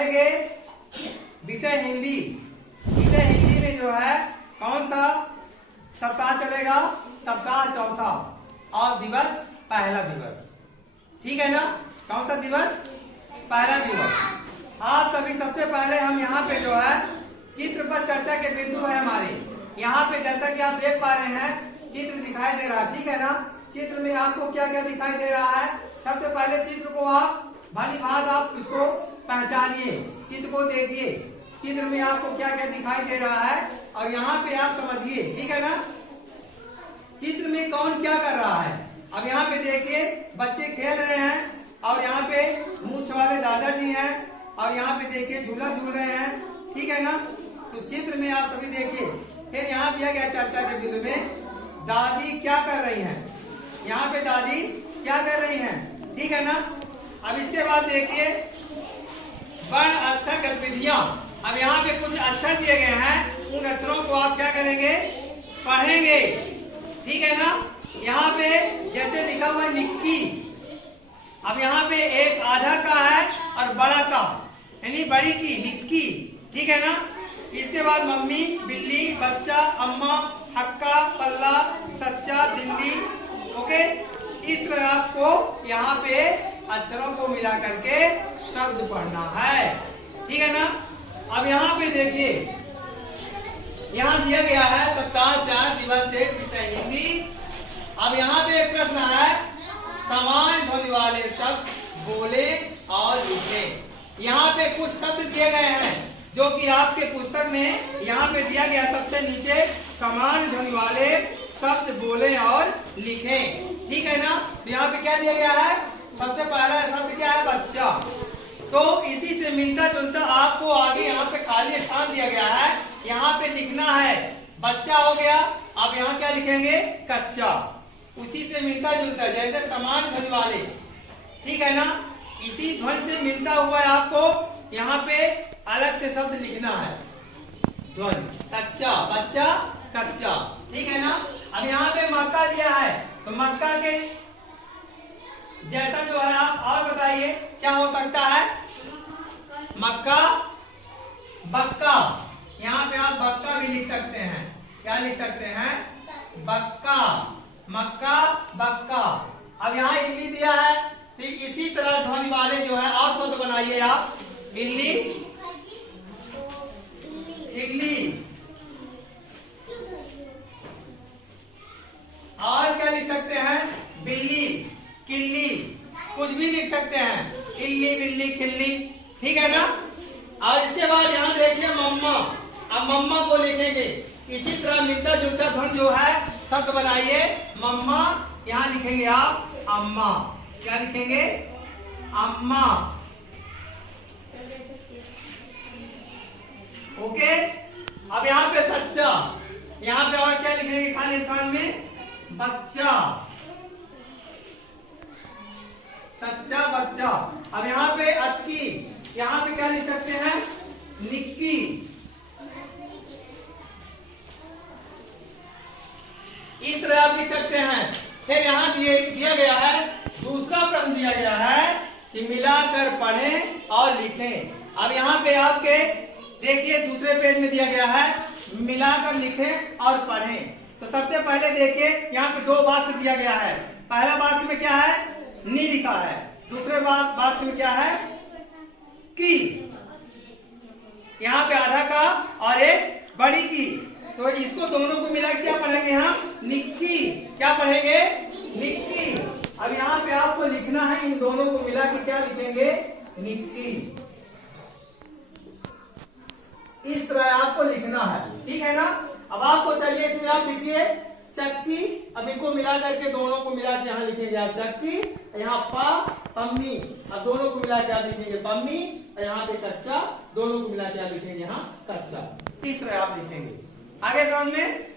पढ़ेंगे विषय हिंदी। विषय हिंदी में जो है कौन सा सप्ताह चलेगा? सप्ताह चौथा और दिवस पहला दिवस। ठीक है ना? कौन सा दिवस? पहला दिवस। आप सभी सबसे पहले हम यहाँ पे जो है चित्र पर चर्चा के बिंदु है हमारे। यहाँ पे जैसा कि आप देख पा रहे हैं चित्र दिखाई दे रहा है। ठीक है ना? चित्र में आपको क्या क्या दिखाई दे रहा है? सबसे पहले चित्र को आप भली भांति आप इसको पहचानिए, चित्र को देखिए, चित्र में आपको क्या क्या दिखाई दे रहा है और यहाँ पे आप समझिए। ठीक है ना? चित्र में कौन क्या कर रहा है? अब यहाँ पे देखिए बच्चे खेल रहे हैं और यहाँ पे मूंछ वाले दादाजी हैं और यहाँ पे देखिए झूला झूल रहे हैं। ठीक है ना? तो चित्र में आप सभी देखिए। फिर यहाँ दिया गया चर्चा के बिंदु में दादी क्या कर रही हैं? यहाँ पे दादी क्या कर रही हैं? ठीक है ना? अब इसके बाद देखिए वर्ण अक्षर गतिविधियां। अब यहाँ पे कुछ अक्षर दिए गए हैं, उन अक्षरों को आप क्या करेंगे? पढ़ेंगे। ठीक है ना? यहाँ पे जैसे लिखा हुआ है निक्की। अब यहाँ पे एक आधा का है और बड़ा का, यानी बड़ी की निक्की। ठीक है ना? इसके बाद मम्मी, बिल्ली, बच्चा, अम्मा, हक्का, पल्ला, सच्चा, दिल्ली। ओके, इस तरह आपको यहाँ पे अक्षरों को मिला करके शब्द पढ़ना है। ठीक है ना? अब यहाँ पे देखिए यहाँ दिया गया है सप्ताह 4 दिवस 1 विषय हिंदी। अब यहाँ पे एक प्रश्न है, समान ध्वनि वाले शब्द बोले और लिखे। यहाँ पे कुछ शब्द दिए गए हैं जो कि आपके पुस्तक में यहाँ पे दिया गया सबसे नीचे, समान ध्वनि वाले शब्द बोले और लिखें। ठीक है ना? तो यहाँ पे क्या दिया गया है? सबसे पहला शब्द क्या है? बच्चा। तो इसी से मिलता जुलता आपको आगे यहाँ पे खाली स्थान दिया गया है, यहाँ पे लिखना है। बच्चा हो गया, अब यहाँ क्या लिखेंगे? कच्चा। उसी से मिलता जुलता जैसे समान ध्वनि वाले। ठीक है ना? इसी ध्वनि से मिलता हुआ आपको यहाँ पे अलग से शब्द लिखना है। ध्वनि कच्चा, बच्चा, कच्चा। ठीक है ना? अब यहाँ पे मक्का दिया है, तो मक्का के जैसा जो है आप और बताइए क्या हो सकता है? मक्का, बक्का। यहाँ पे आप बक्का भी लिख सकते हैं। क्या लिख सकते हैं? बक्का, मक्का, बक्का। अब यहाँ इल्ली दिया है, तो इसी तरह ध्वनि वाले जो है और शब्द बनाइए आप। इल्ली, इल्ली। और क्या लिख सकते हैं? बिल्ली, किल्ली, कुछ भी लिख सकते हैं। इल्ली, बिल्ली, किल्ली। ठीक है ना? और इसके बाद यहाँ देखिए मम्मा। अब मम्मा को लिखेंगे इसी तरह मिलता जुलता ध्वनि जो है शब्द बनाइए। मम्मा, यहाँ लिखेंगे आप अम्मा। क्या लिखेंगे? अम्मा। ओके। अब यहाँ पे सच्चा, यहाँ पे और क्या लिखेंगे खाली स्थान में? बच्चा, सच्चा बच्चा। अब यहाँ पे अक्की, यहाँ पे क्या लिख सकते हैं? निक्की। इस तरह आप लिख सकते हैं। फिर यहाँ दिया गया है दूसरा प्रश्न दिया गया है कि मिलाकर पढ़ें और लिखें। अब यहाँ पे आपके देखिए दूसरे पेज में दिया गया है मिलाकर लिखें और पढ़ें। तो सबसे पहले देखिए यहाँ पे 2 वाक्य दिया गया है। पहला वाक्य में क्या है? नी लिखा है। दूसरे वाक्य में क्या है? की। यहाँ पे आधा का और एक बड़ी की, तो इसको दोनों को मिला क्या पढ़ेंगे हम? निक्की। क्या पढ़ेंगे? निक्की। अब यहाँ पे आपको लिखना है इन दोनों को मिला के क्या लिखेंगे? निक्की। इस तरह आपको लिखना है। ठीक है ना? अब आपको चाहिए इसमें आप लिखिए चक्की। अब इनको मिला करके दोनों को मिला के यहाँ लिखेंगे आप चक्की। यहाँ पम्मी। अब दोनों को मिला के आप लिखेंगे पम्मी। यहाँ पे कच्चा, दोनों को मिला के आप लिखेंगे यहाँ कच्चा। इस तरह आप लिखेंगे। आगे समझ में